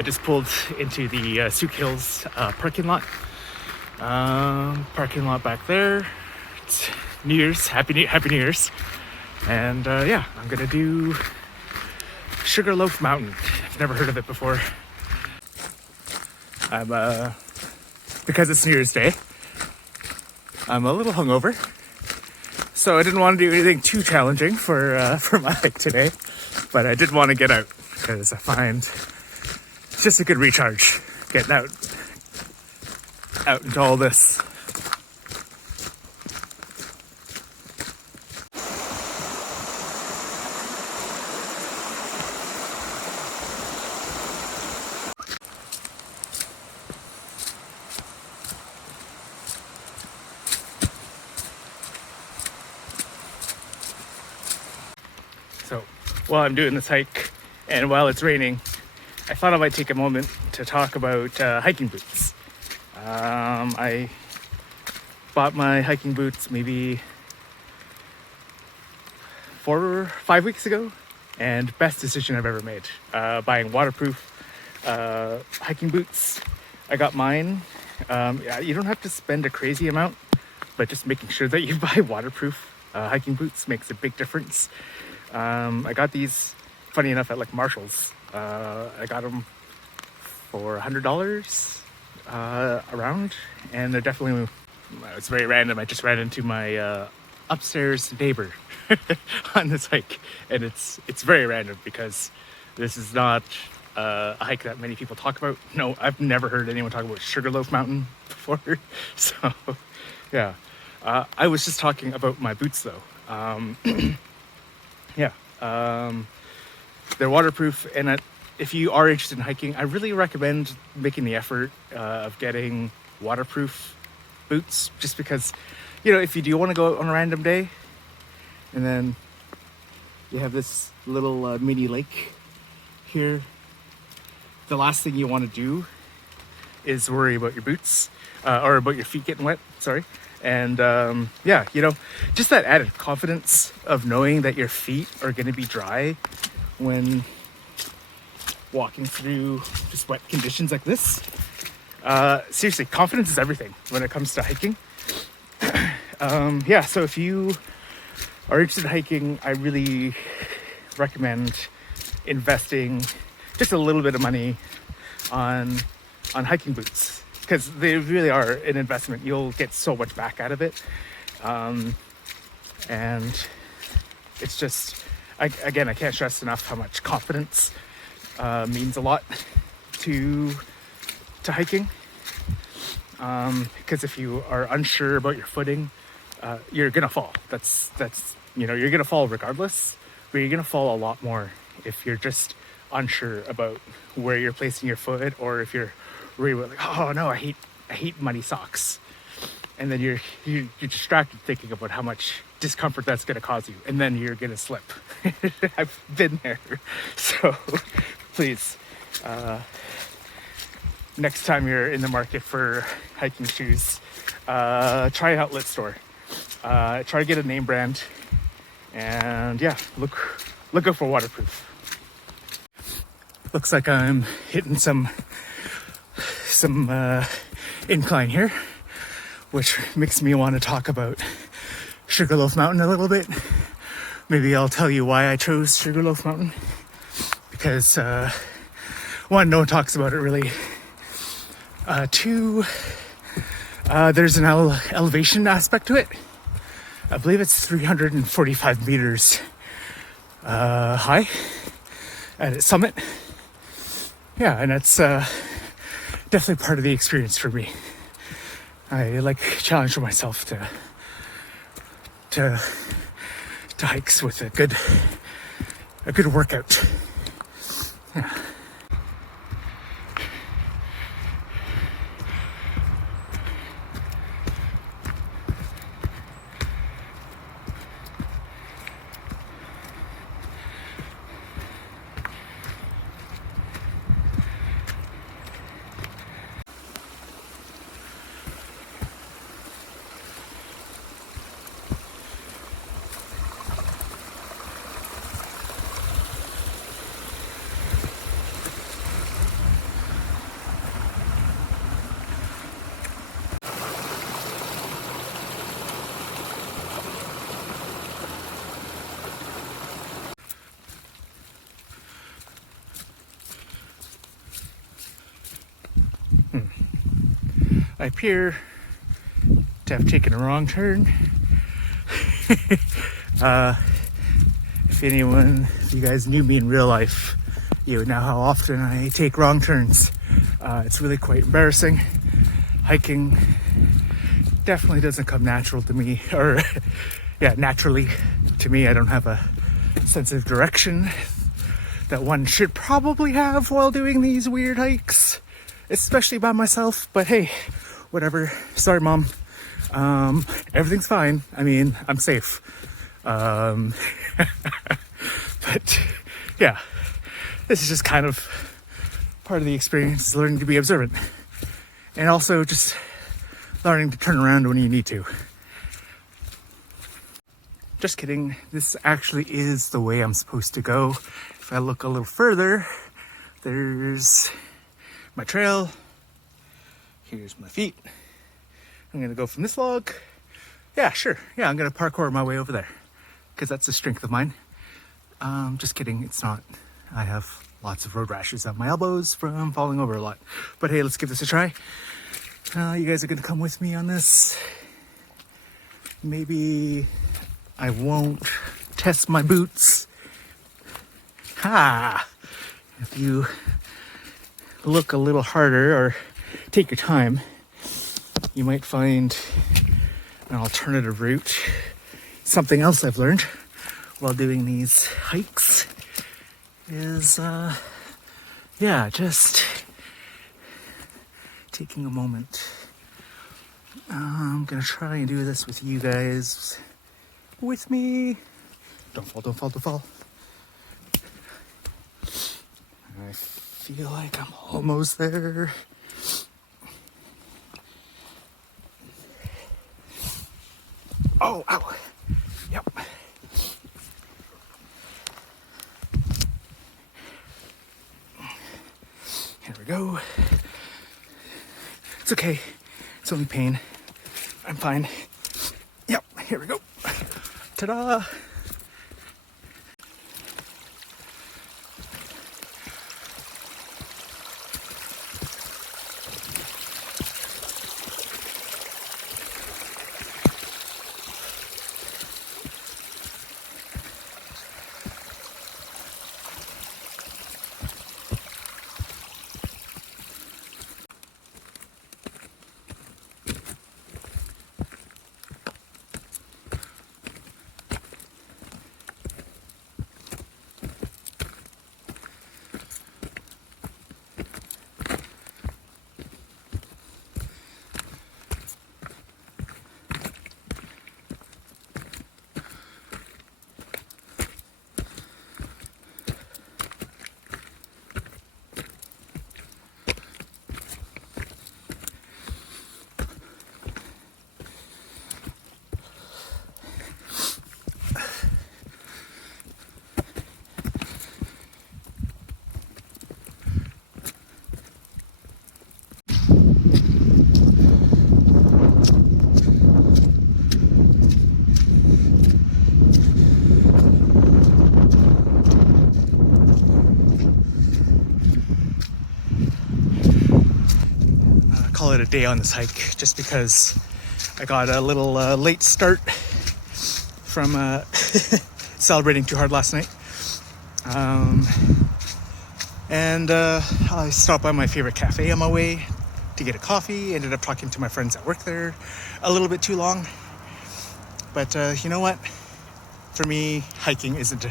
I just pulled into the Sooke Hills parking lot. Parking lot back there. It's New Year's, Happy New Year's. And yeah, I'm gonna do Sugarloaf Mountain. I've never heard of it before. I'm because it's New Year's Day, I'm a little hungover, so I didn't want to do anything too challenging for my hike today. But I did want to get out because I find it's just a good recharge getting out into all this. So while I'm doing this hike and while it's raining, I thought I might take a moment to talk about hiking boots. I bought my hiking boots maybe 4 or 5 weeks ago, and best decision I've ever made. Buying waterproof hiking boots. I got mine. You don't have to spend a crazy amount, but just making sure that you buy waterproof hiking boots makes a big difference. I got these, funny enough, at like Marshall's. I got them for $100 around, and they're definitely, it's very random. I just ran into my upstairs neighbor on this hike, and it's very random because this is not a hike that many people talk about. No, I've never heard anyone talk about Sugarloaf Mountain before. So yeah, I was just talking about my boots though. Yeah, they're waterproof, and if you are interested in hiking, I really recommend making the effort of getting waterproof boots, just because, you know, if you do want to go out on a random day and then you have this little mini lake here, the last thing you want to do is worry about your boots or about your feet getting wet, sorry. And yeah, you know, just that added confidence of knowing that your feet are going to be dry when walking through just wet conditions like this. Seriously, confidence is everything when it comes to hiking. Yeah, so if you are interested in hiking, I really recommend investing just a little bit of money on hiking boots, because they really are an investment. You'll get so much back out of it. And it's just, I can't stress enough how much confidence means a lot to hiking. Because if you are unsure about your footing, you're gonna fall. That's you know, you're gonna fall regardless, but you're gonna fall a lot more if you're just unsure about where you're placing your foot, or if you're really like, oh no, I hate muddy socks, and then you're distracted thinking about how much discomfort that's going to cause you, and then you're going to slip. I've been there. So please, next time you're in the market for hiking shoes, try an outlet store. Try to get a name brand, and yeah, look out for waterproof. Looks like I'm hitting some incline here, which makes me want to talk about Sugarloaf Mountain a little bit. Maybe I'll tell you why I chose Sugarloaf Mountain, because one, no one talks about it really. Two, there's an elevation aspect to it. I believe it's 345 meters high at its summit. Yeah, and that's definitely part of the experience for me. I like challenge for myself to hikes with a good workout. Yeah. I appear to have taken a wrong turn. If you guys knew me in real life, you would know how often I take wrong turns. It's really quite embarrassing. Hiking definitely doesn't come natural to me, or naturally to me. I don't have a sense of direction that one should probably have while doing these weird hikes, especially by myself. But hey, whatever. Sorry, Mom. Everything's fine. I mean, I'm safe. But yeah, this is just kind of part of the experience, is learning to be observant, and also just learning to turn around when you need to. Just kidding. This actually is the way I'm supposed to go. If I look a little further, there's my trail. Here's my feet. I'm gonna go from this log. Yeah, sure. Yeah, I'm gonna parkour my way over there, because that's a strength of mine. Just kidding, it's not. I have lots of road rashes on my elbows from falling over a lot. But hey, let's give this a try. You guys are gonna come with me on this. Maybe I won't test my boots. If you look a little harder or take your time, you might find an alternative route. Something else I've learned while doing these hikes is, just taking a moment. I'm gonna try and do this with you guys with me. Don't fall. I feel like I'm almost there. Oh, ow. Yep. Here we go. It's okay. It's only pain. I'm fine. Yep, here we go. Ta-da! Call it a day on this hike, just because I got a little late start from celebrating too hard last night. And I stopped by my favorite cafe on my way to get a coffee. Ended up talking to my friends that work there a little bit too long. But you know what? For me, hiking isn't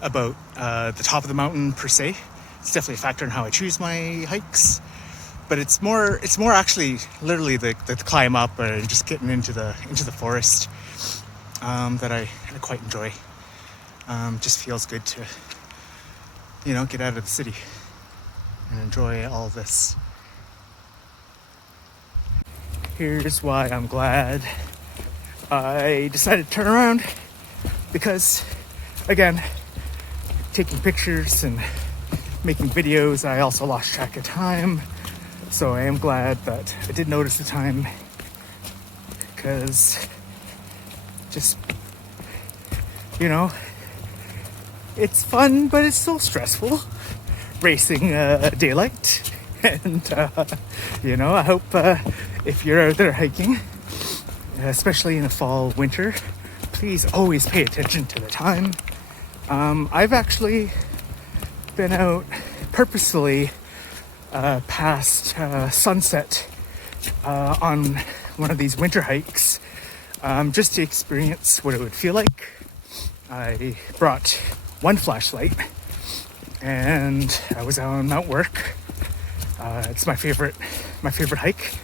about the top of the mountain per se. It's definitely a factor in how I choose my hikes. But it's more actually literally the climb up and just getting into the forest that I quite enjoy. Just feels good to, get out of the city and enjoy all this. Here's why I'm glad I decided to turn around, because again, taking pictures and making videos, I also lost track of time. So I am glad that I did notice the time, because just, it's fun, but it's still stressful racing daylight. And, I hope if you're out there hiking, especially in the fall, winter, please always pay attention to the time. I've actually been out purposefully past sunset on one of these winter hikes just to experience what it would feel like. I brought one flashlight and I was on Mount Work. It's my favorite hike.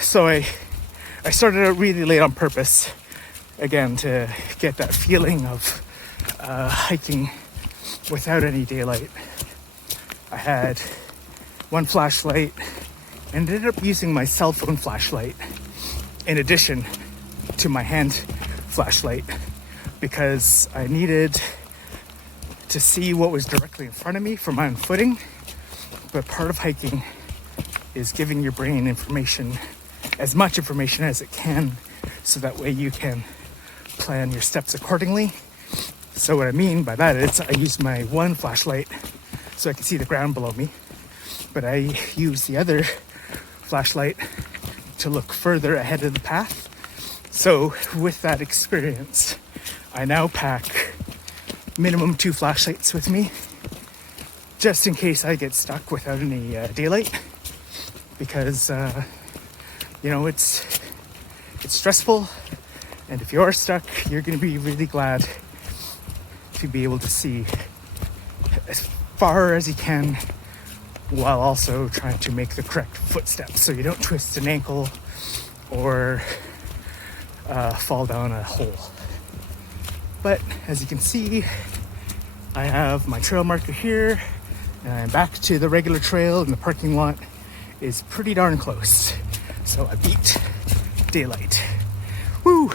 So I started out really late on purpose, again, to get that feeling of hiking without any daylight. I had one flashlight, ended up using my cell phone flashlight in addition to my hand flashlight because I needed to see what was directly in front of me for my own footing. But part of hiking is giving your brain information, as much information as it can, so that way you can plan your steps accordingly. So what I mean by that is I use my one flashlight so I can see the ground below me, but I use the other flashlight to look further ahead of the path. So with that experience, I now pack minimum 2 flashlights with me, just in case I get stuck without any daylight, because it's stressful, and if you're stuck, you're going to be really glad to be able to see as far as you can while also trying to make the correct footsteps so you don't twist an ankle or fall down a hole. But as you can see, I have my trail marker here, and I'm back to the regular trail, and the parking lot is pretty darn close. So I beat daylight. Woo!